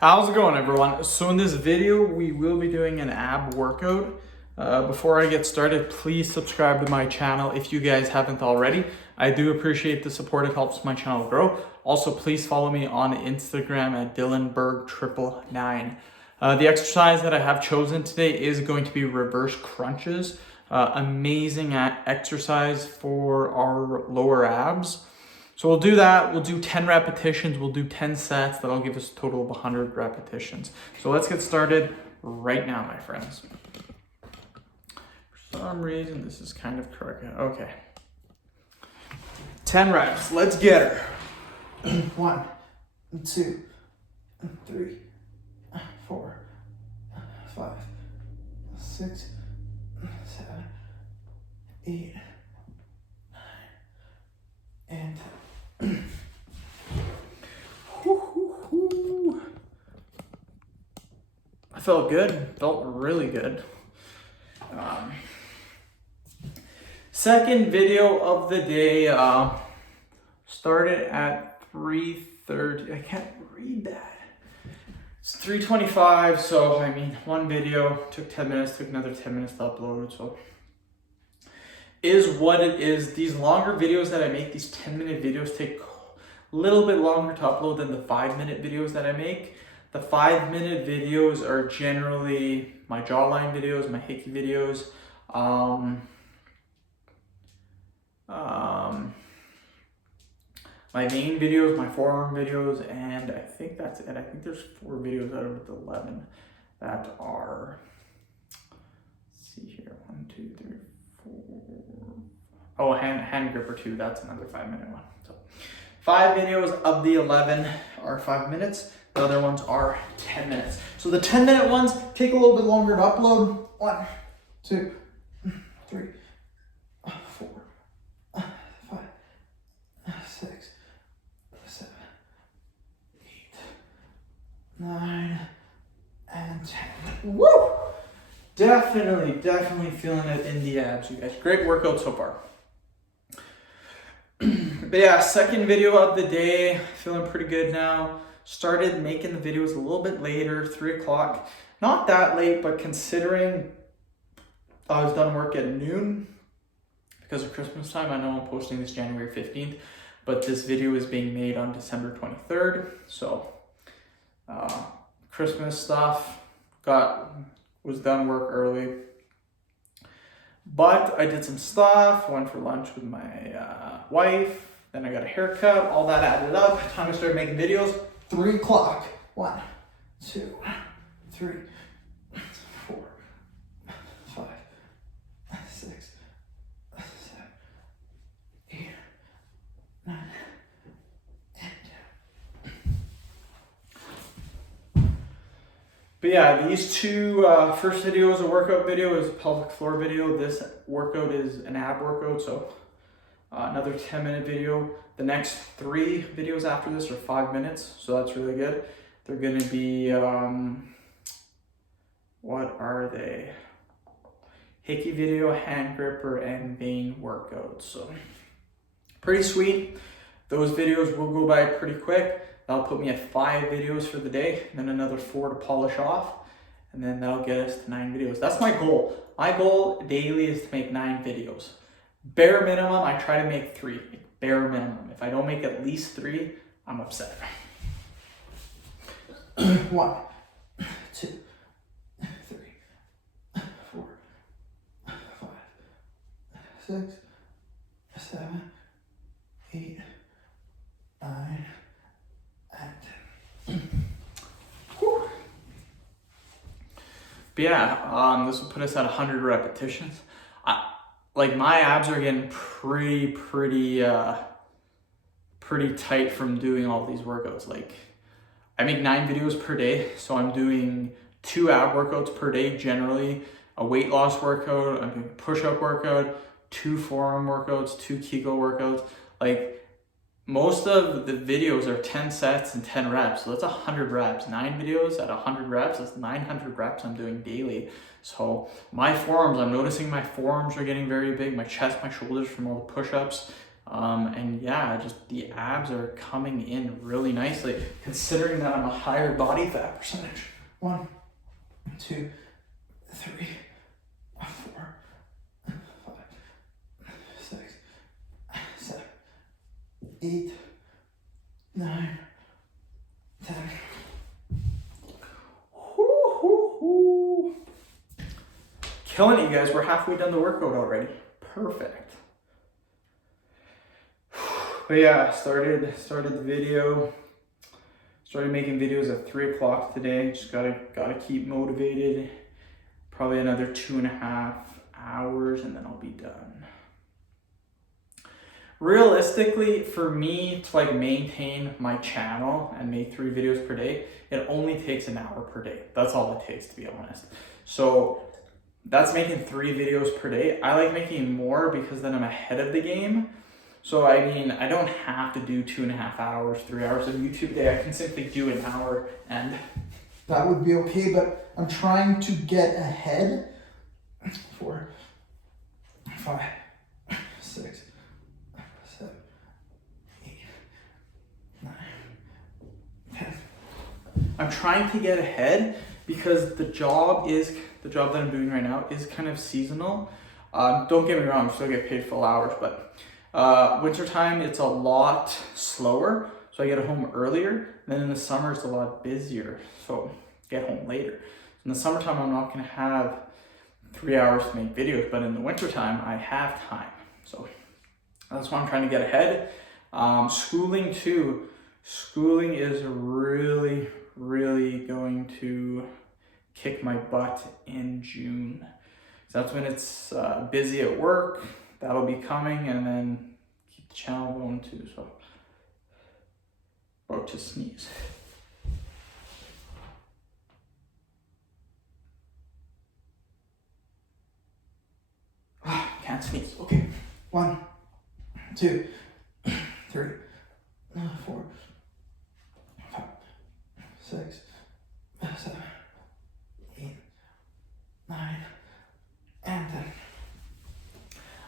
How's it going, everyone? So in this video, we will be doing an ab workout. Before I get started, please subscribe to my channel if you guys haven't already. I do appreciate the support. It helps my channel grow. Also, please follow me on Instagram at DylanBerg999. The exercise that I have chosen today is going to be reverse crunches. Amazing exercise for our lower abs. So we'll do that. We'll do 10 repetitions. We'll do 10 sets. That'll give us a total of 100 repetitions. So let's get started right now, my friends. For some reason, this is kind of correct. Okay. 10 reps. Let's get her. 1, 2, 3, 4, 5, 6, 7, 8, 9, and 10. I felt good, felt really good. Second video of the day started at 3:30. I can't read that. It's 3:25, so I mean, one video took 10 minutes, took another 10 minutes to upload, so is what it is. These longer videos that I make, these 10-minute videos, take a little bit longer to upload than the 5-minute videos that I make. The 5-minute videos are generally my jawline videos, my hickey videos, my main videos, my forearm videos, and I think that's it. I think there's 4 videos out of the 11 that are, let's see here, 1, 2, 3, 4. Oh, hand gripper 2, that's another 5-minute one. So 5 videos of the 11 are 5 minutes. The other ones are 10 minutes. So the 10-minute ones take a little bit longer to upload. 1, 2, 3, 4, 5, 6, 7, 8, 9, and 10. Woo! Definitely feeling it in the abs, you guys. Great workout so far. But yeah, second video of the day. Feeling pretty good now. Started making the videos a little bit later, 3 o'clock. Not that late, but considering I was done work at noon because of Christmas time. I know I'm posting this January 15th, but this video is being made on December 23rd. So Christmas stuff, was done work early. But I did some stuff, went for lunch with my wife, then I got a haircut, all that added up. Time to start making videos. 3 o'clock. 1, 2, 3, 4, 5, 6, 7, 8, 9, and 10. But yeah, these two first video is a workout video, is a pelvic floor video. This workout is an ab workout, so another 10-minute video. The next 3 videos after this are 5 minutes, so that's really good. They're gonna be, what are they? Hickey video, hand gripper, and vein workouts. So pretty sweet. Those videos will go by pretty quick. That'll put me at 5 videos for the day, and then another 4 to polish off, and then that'll get us to 9 videos. That's my goal. My goal daily is to make 9 videos. Bare minimum, I try to make 3. Bare minimum. If I don't make at least 3, I'm upset. 1, 2, 3, 4, 5, 6, 7, 8, 9, and 10. But yeah, this will put us at 100 repetitions. Like my abs are getting pretty tight from doing all these workouts. Like I make 9 videos per day, so I'm doing 2 ab workouts per day generally, a weight loss workout, I'm doing a push-up workout, 2 forearm workouts, 2 Kegel workouts. Like most of the videos are 10 sets and 10 reps, so that's 100 reps. 9 videos at 100 reps, that's 900 reps I'm doing daily. So my forearms, I'm noticing my forearms are getting very big, my chest, my shoulders from all the push-ups. And yeah, just the abs are coming in really nicely, considering that I'm a higher body fat percentage. 1, 2, 3, 4, 5, 6, 7, 8, 9, 10. Killing it, you guys. We're halfway done the workout already. Perfect. But yeah, started the video. Started making videos at 3 o'clock today. Just gotta keep motivated. Probably another 2.5 hours and then I'll be done. Realistically, for me to like maintain my channel and make 3 videos per day, it only takes an hour per day. That's all it takes, to be honest. So that's making 3 videos per day. I like making more because then I'm ahead of the game. So I mean, I don't have to do 2.5 hours, 3 hours of YouTube a day. I can simply do an hour and that would be okay, but I'm trying to get ahead. 4, 5, 6, 7, 8, 9, 10. I'm trying to get ahead because the job that I'm doing right now is kind of seasonal. Don't get me wrong, I still get paid full hours, but wintertime it's a lot slower, so I get home earlier. And then in the summer it's a lot busier, so get home later. In the summertime I'm not going to have 3 hours to make videos, but in the wintertime I have time. So that's why I'm trying to get ahead. Schooling too. Schooling is really going to kick my butt in June. So that's when it's busy at work. That'll be coming, and then keep the channel going too. So about to sneeze. Can't sneeze. Okay. 1, 2, 3, 4, 5, 6, 7, 8, 9, and 10.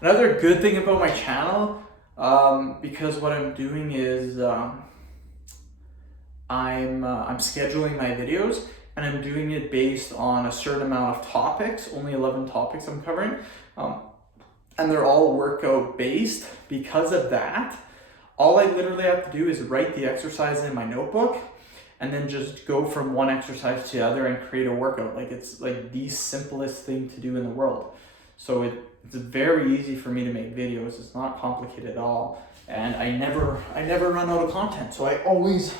Another good thing about my channel, because what I'm doing is I'm scheduling my videos, and I'm doing it based on a certain amount of topics, only 11 topics I'm covering, and they're all workout based. Because of that, all I literally have to do is write the exercise in my notebook and then just go from one exercise to the other and create a workout. Like, it's like the simplest thing to do in the world. So it's very easy for me to make videos. It's not complicated at all. And I never run out of content. So I always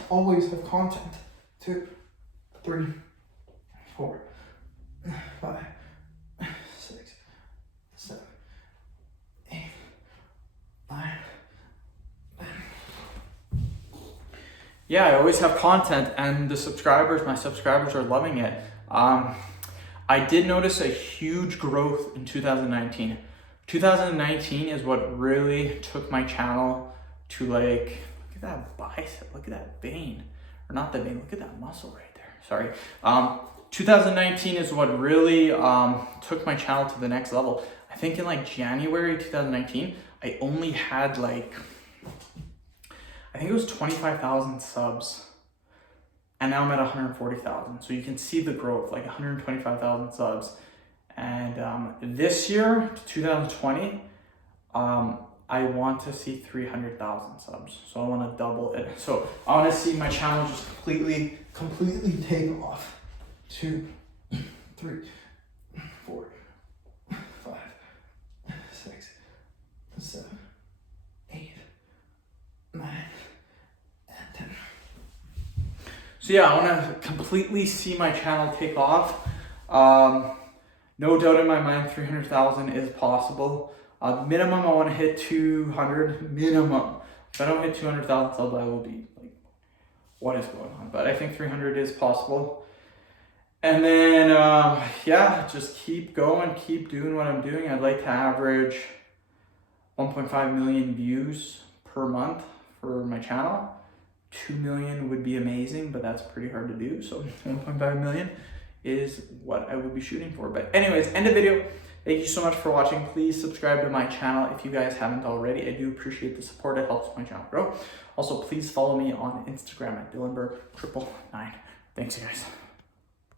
have content. 2, 3, 4, 5, 6, 7, 8, 9. Yeah, I always have content, and my subscribers are loving it. I did notice a huge growth in 2019. 2019 is what really took my channel to, like, look at that bicep, look at that vein, or not the vein, look at that muscle right there, sorry. 2019 is what really took my channel to the next level. I think in like January 2019, I only had like, I think it was 25,000 subs. And now I'm at 140,000. So you can see the growth, like 125,000 subs. And this year, 2020, I want to see 300,000 subs. So I want to double it. So I want to see my channel just completely take off. 2, 3, 4, 5, 6, 7, 8, 9, and 10. So yeah, I want to completely see my channel take off. No doubt in my mind, 300,000 is possible. Minimum, I want to hit 200. Minimum. If I don't hit 200,000 subs, I will be like, what is going on? But I think 300 is possible. And then, yeah, just keep going, keep doing what I'm doing. I'd like to average 1.5 million views per month for my channel. 2 million would be amazing, but that's pretty hard to do. So 1.5 million is what I will be shooting for. But anyways, end of video. Thank you so much for watching. Please subscribe to my channel if you guys haven't already. I do appreciate the support. It helps my channel grow. Also, please follow me on Instagram at DylanBurg999.